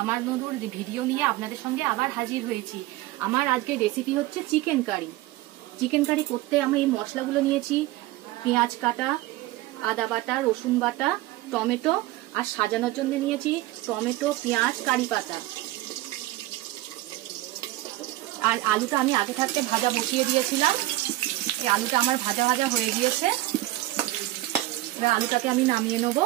আমার নতুন ভিডিও নিয়ে আপনাদের সঙ্গে আবার হাজির হয়েছি। আমার আজকে রেসিপি হচ্ছে চিকেন কারি। চিকেন কারি করতে আমি এই মশলাগুলো নিয়েছি: পেঁয়াজ কাটা, আদা বাটা, রসুন বাটা, টমেটো, আর সাজানোর জন্য নিয়েছি টমেটো, পেঁয়াজ, কারি পাতা। আর আলুটা আমি আগে থাকতে ভাজা বসিয়ে দিয়েছিলাম। এই আলুটা আমার ভাজা ভাজা হয়ে গিয়েছে। এবার আলুটাকে আমি নামিয়ে নেব।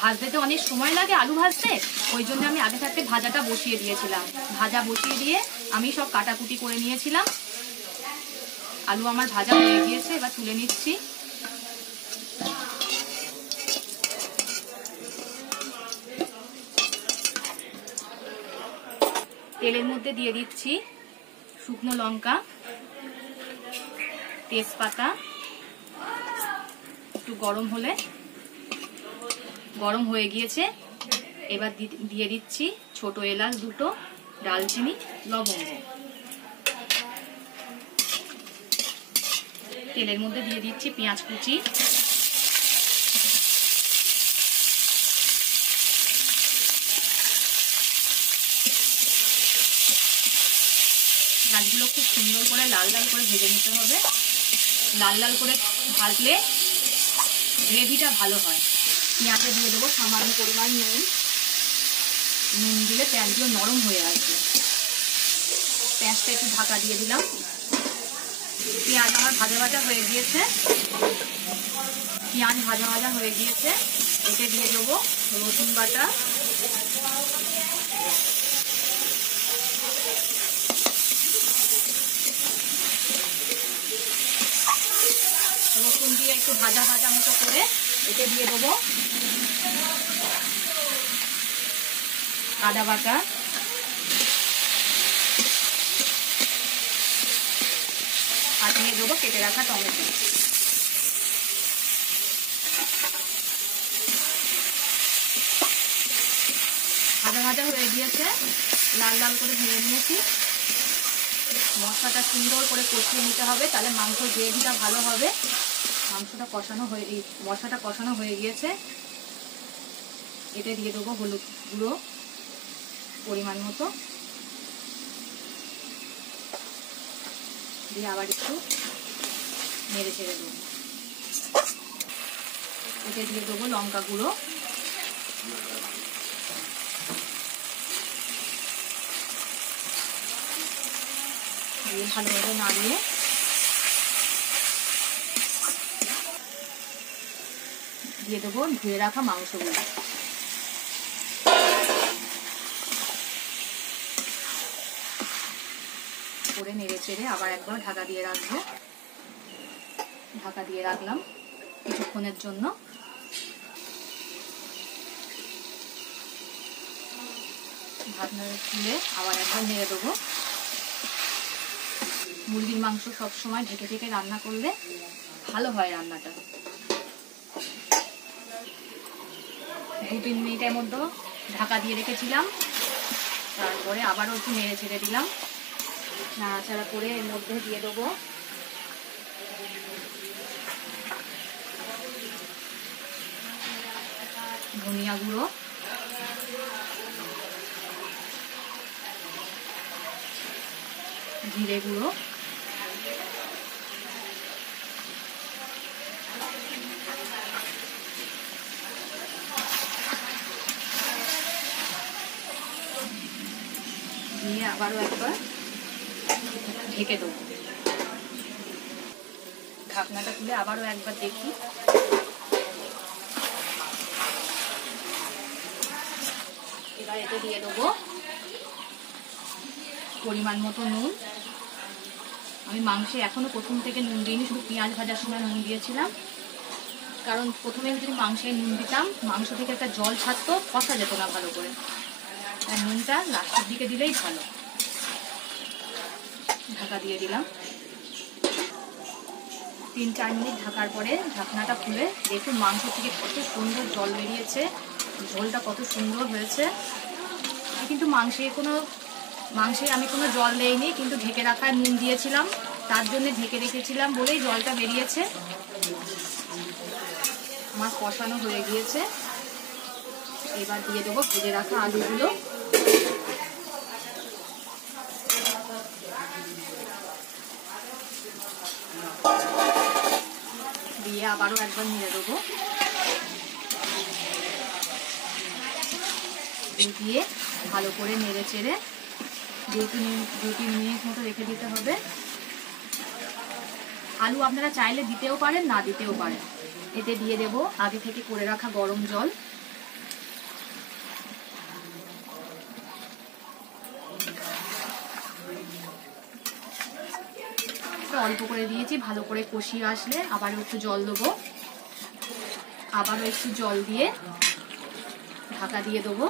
ভাজতে তো অনেক সময় লাগে আলু ভাজতে, ওই জন্য আমি আগে থাকতে ভাজাটা বসিয়ে দিয়েছিলাম। ভাজা বসিয়ে দিয়ে আমি সব কাটাকুটি করে নিয়েছিলাম। আলু আমার ভাজা হয়ে গিয়েছে, এবার তুলে নিচ্ছি। তেলের মধ্যে দিয়ে দিচ্ছি শুকনো লঙ্কা, তেজপাতা। একটু গরম হলে, গরম হয়ে গিয়েছে, এবার দিয়ে দিচ্ছি ছোট এলাচ দুটো, দারচিনি, লবঙ্গ। তেলের মধ্যে দিয়ে দিচ্ছি পেঁয়াজ কুচি, পেঁয়াজগুলো খুব সুন্দর করে লাল লাল করে ভেজে নিতে হবে। লাল লাল করে ভাজলে গ্রেভিটা ভালো হয়। পেঁয়াজে দিয়ে দেবো সামান্য পরিমাণ নুন। নুন দিলে পেঁয়াজগুলো নরম হয়ে আসবে। পেঁয়াজটা একটু ঢাকা দিয়ে দিলাম। পেঁয়াজ আমার ভাজা ভাজা হয়ে গিয়েছে। পেঁয়াজ ভাজা ভাজা হয়ে গিয়েছে, এতে দিয়ে দেবো রসুন বাটা, রসুন দিয়ে একটু ভাজা ভাজা মতো করে এতে দিয়ে দেবো আদা বাটা, আর দিয়ে দেবো কেটে রাখা টমেটো। ভাজা ভাজা হয়ে গিয়েছে, লাল লাল করে ভেজে নিয়েছি। মশলাটা সুন্দর করে কষিয়ে নিতে হবে, তাহলে মাংস গ্রেভিটা ভালো হবে। মশলাটা কষানো হয়ে গিয়েছে, এতে দিয়ে দেবো হলুদ গুঁড়ো পরিমাণ মতো, দিয়ে আবার একটু নেড়ে চেড়ে দেবো। এতে দিয়ে দেবো লঙ্কা গুঁড়ো, দিয়ে ভালোভাবে নাড়িয়ে দিয়ে দেবো ধুয়ে রাখা মাংসগুলো। করে নেড়ে চেড়ে আবার একবার ঢাকা দিয়ে রাখবো। ঢাকা দিয়ে রাখলাম কিছুক্ষণের জন্য। ঢাকনা খুলে আবার একবার নেড়ে দেবো। মুরগির মাংস সবসময় ঢেকে ঢেকে রান্না করলে ভালো হয় রান্নাটা। 2-3 মিনিটের মধ্যে ঢাকা দিয়ে রেখেছিলাম, তারপরে আবারও একটু নেড়ে ছেড়ে দিলাম। নাড়াচাড়া করে এর মধ্যে দিয়ে দেবো ধনিয়া গুঁড়ো, জিরে গুঁড়ো, দিয়ে আবারও একবার ঢেকে দেবো। ঢাকনাটা খুলে আবারও একবার দেখি। এবার এতে দিয়ে দেবো পরিমাণ মতো নুন। আমি মাংসে এখনো প্রথম থেকে নুন দিইনি, শুধু পেঁয়াজ ভাজার সময় নুন দিয়েছিলাম। কারণ প্রথমে যদি মাংসে নুন দিতাম, মাংস থেকে একটা জল ছাড়তো, কষা যেত না ভালো করে। আর নুনটা লাস্টের দিকে দিলেই ভালো। ঢাকা দিয়ে দিলাম। 3-4 মিনিট ঢাকার পরে ঢাকনাটা খুলে দেখুন মাংস থেকে কত সুন্দর জল বেরিয়েছে, ঝোলটা কত সুন্দর হয়েছে। কিন্তু মাংসে আমি কোনো জল দেইনি, কিন্তু ঢেকে রাখা নুন দিয়েছিলাম, তার জন্য ঢেকে রেখেছিলাম বলেই জলটা বেরিয়েছে। আমার কষানো হয়ে গিয়েছে। এবার দিয়ে দেবো ভেজে রাখা আলুগুলো। দিয়ে আবারও একবার নেড়ে দেবো। দিয়ে ভালো করে নেড়ে চেড়ে 2-3 মিনিট মতো রেখে দিতে হবে। আলু আপনারা চাইলে দিতেও পারেন, না দিতেও পারেন। এতে দিয়ে দেব আগে থেকে করে রাখা গরম জল। অল্প করে দিয়েছি, ভালো করে কষিয়ে আসলে আবারও একটু জল দেবো। আবারও একটু জল দিয়ে ঢাকা দিয়ে দেবো।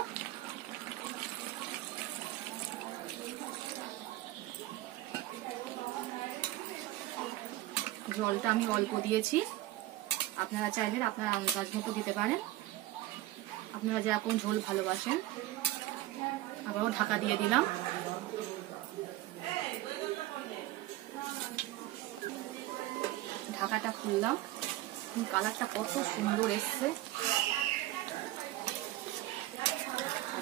জলটা আমি অল্প দিয়েছি, আপনারা চাইলে আপনারা আন্দাজ মতো দিতে পারেন, আপনারা যেরকম ঝোল ভালোবাসেন। আবারও ঢাকা দিয়ে দিলাম। ঢাকাটা খুললাম, কালারটা কত সুন্দর এসছে,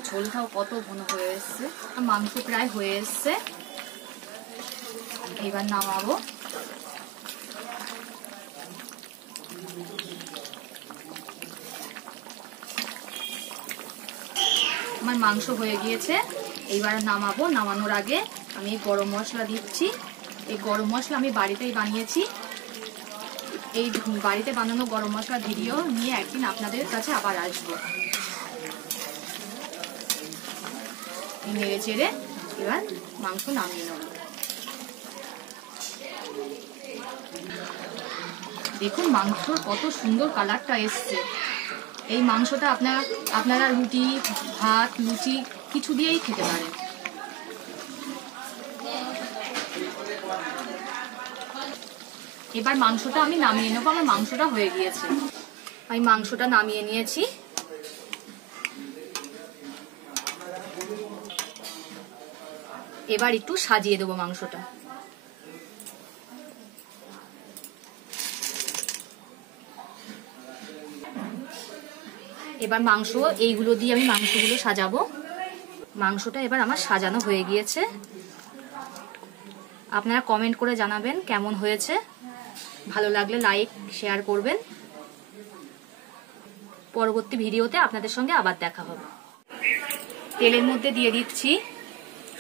ঝোলটাও কত ঘন হয়ে এসছে, মাংস প্রায় হয়ে এসছে। এবার নামাবো। আমার মাংস হয়ে গিয়েছে, এইবার নামাবো। নামানোর আগে আমি গরম মশলা দিচ্ছি। এই গরম মশলা আমি বাড়িতেই বানিয়েছি। এই বাড়িতে বানানো গরম মশলা ভিডিও নিয়ে একদিন আপনাদের কাছে আবার আসবো। নেড়ে চেড়ে এবার মাংস নামিয়ে নেব। দেখুন মাংসর কত সুন্দর কালারটা এসছে। এই মাংসটা আপনারা রুটি, ভাত, লুচি কিছু দিয়েই খেতে পারেন। এবার মাংসটা আমি নামিয়ে নেবো। আমার মাংসটা হয়ে গিয়েছে, আমি মাংসটা নামিয়ে নিয়েছি। এবার একটু সাজিয়ে দেবো মাংসটা। এবার মাংস এইগুলো দিয়ে আমি মাংসগুলো সাজাবো। মাংসটা এবার আমার সাজানো হয়ে গিয়েছে। আপনারা কমেন্ট করে জানাবেন কেমন হয়েছে। ভালো লাগলে লাইক শেয়ার করবেন। পরবর্তী ভিডিওতে আপনাদের সঙ্গে আবার দেখা হবে। তেলের মধ্যে দিয়ে দিচ্ছি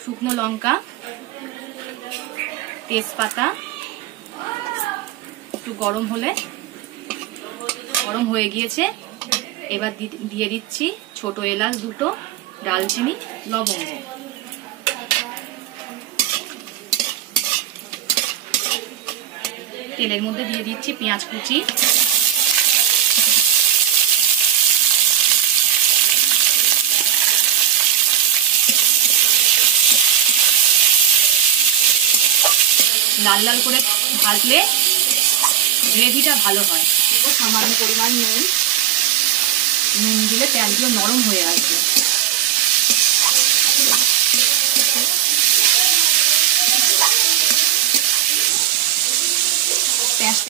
শুকনো লঙ্কা, তেজপাতা। একটু গরম হয়ে গিয়েছে। এবার দিয়ে দিচ্ছি ছোট এলাচ 2টো, দারচিনি, লবঙ্গ। তেলের মধ্যে দিয়ে দিচ্ছি পেঁয়াজ কুচি, লাল লাল করে ভাজলে গ্রেভিটা ভালো হয়। সামান্য পরিমাণ নুন দিলে পেঁয়াজগুলো নরম হয়ে আসবে।